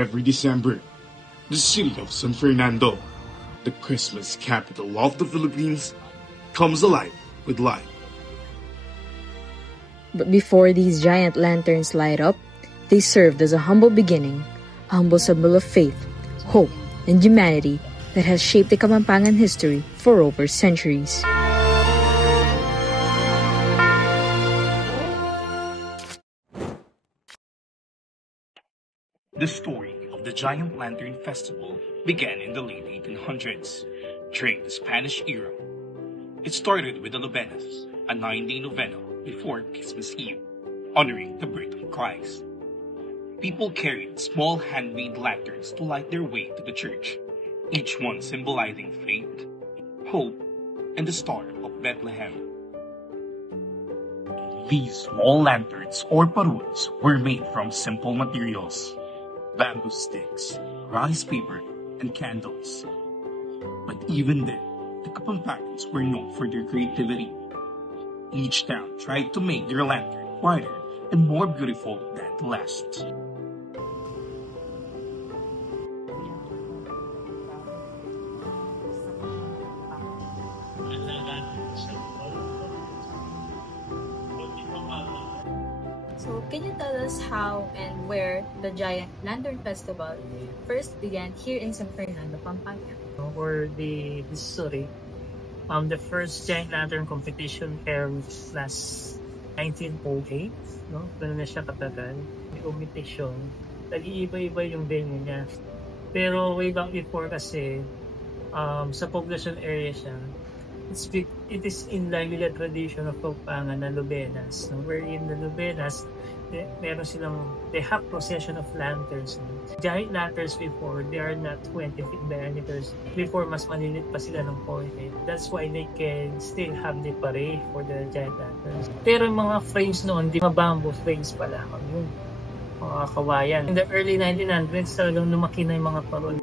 Every December, the city of San Fernando, the Christmas capital of the Philippines, comes alive with light. But before these giant lanterns light up, they served as a humble beginning, a humble symbol of faith, hope, and humanity that has shaped the Kapampangan history for over centuries. The story of the Giant Lantern Festival began in the late 1800s, during the Spanish era. It started with the Lubenas, a 9-day novena before Christmas Eve, honoring the birth of Christ. People carried small handmade lanterns to light their way to the church, each one symbolizing faith, hope, and the star of Bethlehem. These small lanterns or paroles were made from simple materials: bamboo sticks, rice paper, and candles. But even then, the Kapampangans were known for their creativity. Each town tried to make their lantern brighter and more beautiful than the last. So, can you tell us how and where the Giant Lantern Festival first began here in San Fernando, Pampanga? For the history, the first Giant Lantern competition held last 1908, no? Ganun na siya katagal. May competition, nag-iiba-iba yung venue niya. Pero way back before kasi, sa population area siya, it is in line with the tradition of Kapampangan na Lubenas, no? Wherein the Lubenas, they have procession of lanterns. No? Giant lanterns before, they are not 20 feet diameters. Before, mas malilit pa sila ng 40. That's why they can still have the parade for the giant lanterns. Pero yung mga frames noon, di mga bamboo frames pala. Yung mga kawayan. In the early 1900s, talagang lumaki na yung mga parol.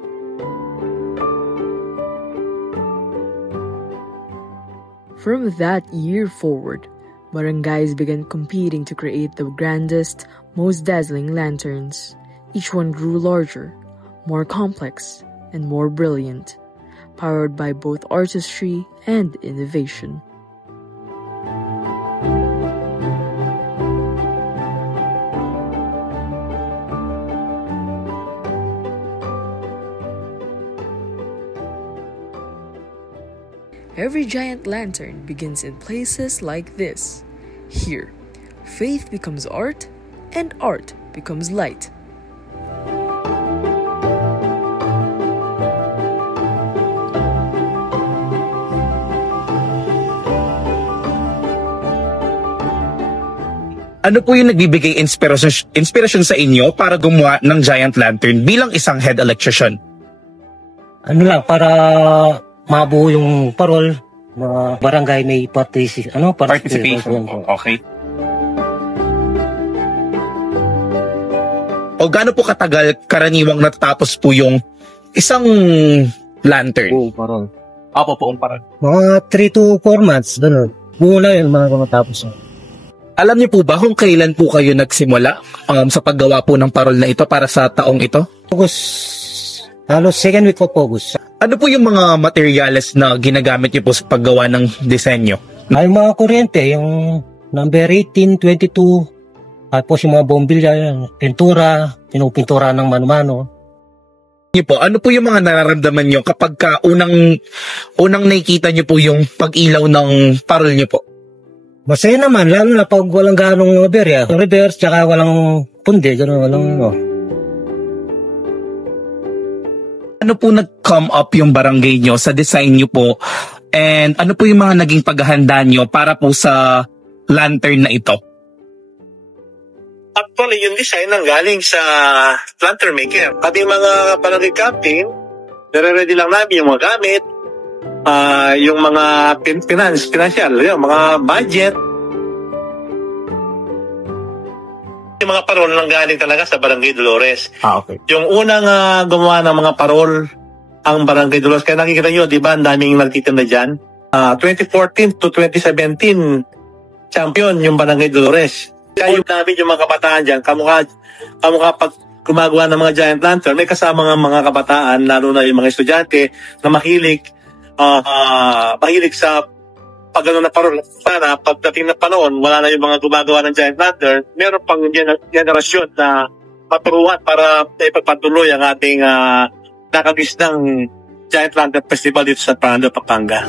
From that year forward, barangays began competing to create the grandest, most dazzling lanterns. Each one grew larger, more complex, and more brilliant, powered by both artistry and innovation. Every giant lantern begins in places like this. Here, faith becomes art, and art becomes light. Ano po yung nagbibigay inspirasyon sa inyo para gumawa ng giant lantern bilang isang head electrician? Ano lang, para mabuo yung parol, mga barangay may participation. Okay. O gaano po katagal karaniwang natatapos po yung isang lantern? Buong parol. Apo po, parol. Mga 3 to 4 months, gano'n. Buo na yun, mga matapos. Alam niyo po ba kung kailan po kayo nagsimula sa paggawa po ng parol na ito para sa taong ito? August, halos second week of August. Ano po yung mga materials na ginagamit niyo po sa paggawa ng disenyo? Ay mga kuryente, yung number 18, 22, tapos yung mga bombilya, pintura, pinupintura ng mano-mano. Ano po yung mga nararamdaman niyo kapag unang nakikita niyo po yung pag-ilaw ng parol niyo po? Masaya naman, lalo na pag walang ganong berya. Reverse, tsaka walang pundi, gano'n, walang Ano po nag-come up yung barangay nyo sa design nyo po? And ano po yung mga naging paghahanda nyo para po sa lantern na ito? Actually, yung design ang galing sa lantern maker. Kami mga barangay captain, nare-ready lang namin yung mga gamit, yung mga financial, yung mga budget. Yung mga parol lang galing talaga sa Barangay Dolores. Okay. Yung unang gumawa ng mga parol ang Barangay Dolores. Kaya nakikita nyo, di ba, ang daming nagtitinda dyan. 2014 to 2017, champion yung Barangay Dolores. Kaya yung namin yung mga kabataan dyan, kamukha gumagawa ng mga giant lantern, may kasama ng mga kabataan, lalo na yung mga estudyante na mahilig sa pagano na parol. Sana pagdating na panahon, wala na yung mga gumagawa ng giant lantern, meron pang generasyon na maturuan para ipagpatuloy ang ating nakagis ng Giant Lantern Festival dito sa Fernando, Pampanga.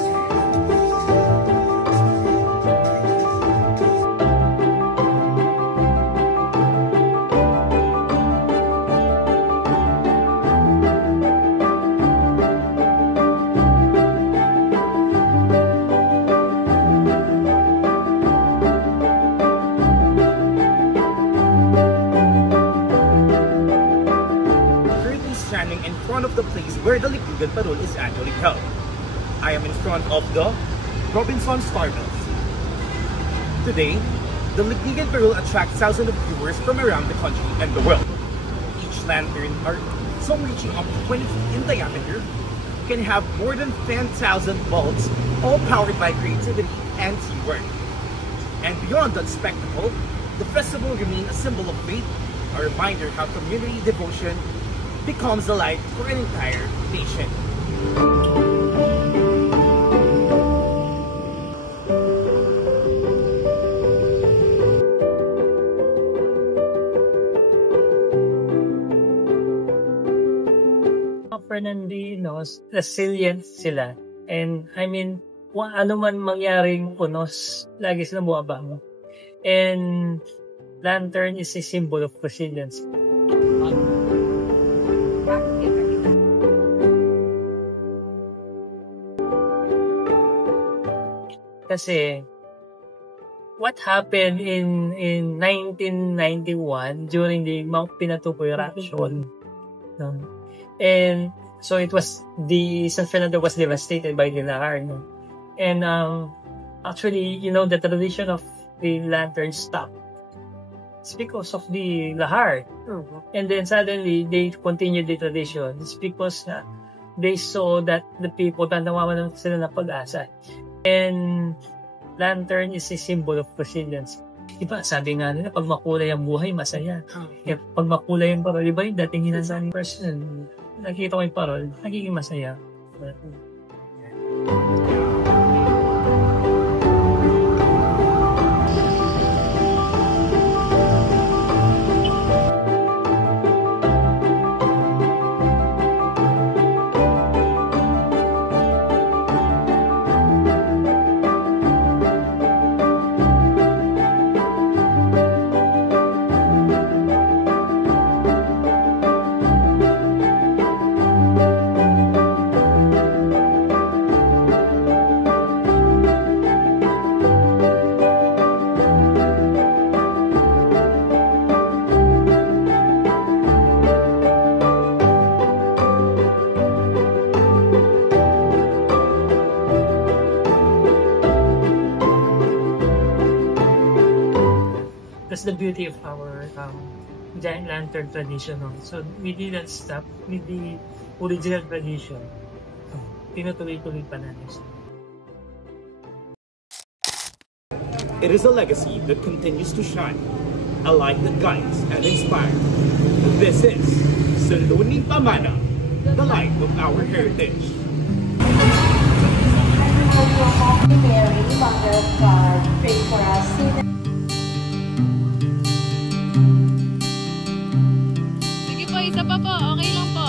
Standing in front of the place where the Likligan Parol is annually held. I am in front of the Robinson Star Mills. Today, the Likligan Parol attracts thousands of viewers from around the country and the world. Each lantern, some reaching up to 20 feet in diameter, can have more than 10,000 volts, all powered by creativity and teamwork. And beyond that spectacle, the festival remains a symbol of faith, a reminder how community devotion becomes the light for an entire nation. Fernandinos, resilient sila. And I mean, ano man mangyaring punos, lagi sila buwabang. And lantern is a symbol of resilience. Kasi what happened in 1991 during the Mount Pinatuboy eruption, no? And so it was San Fernando was devastated by the lahar, no? And actually, the tradition of the lantern stopped. It's because of the lahar. And then suddenly they continued the tradition. It's because they saw that the people nawawalan sila ng pag-asa. And lantern is a symbol of resilience. Diba, sabi nga nila, pag makulay ang buhay, masaya. Pag makulay ang parol, diba yung dating hinasabi person, nakikita ko yung parol, nagiging masaya. That's the beauty of our giant lantern tradition. So we didn't stop with the original tradition. Tinutuloy-tuloy pa natin siya. It is a legacy that continues to shine, a light that guides and inspires. This is Saluning Pamana, the light of our heritage. Mary, Mother of God, pray for us sinners. Sige po, isa pa po. Okay lang po.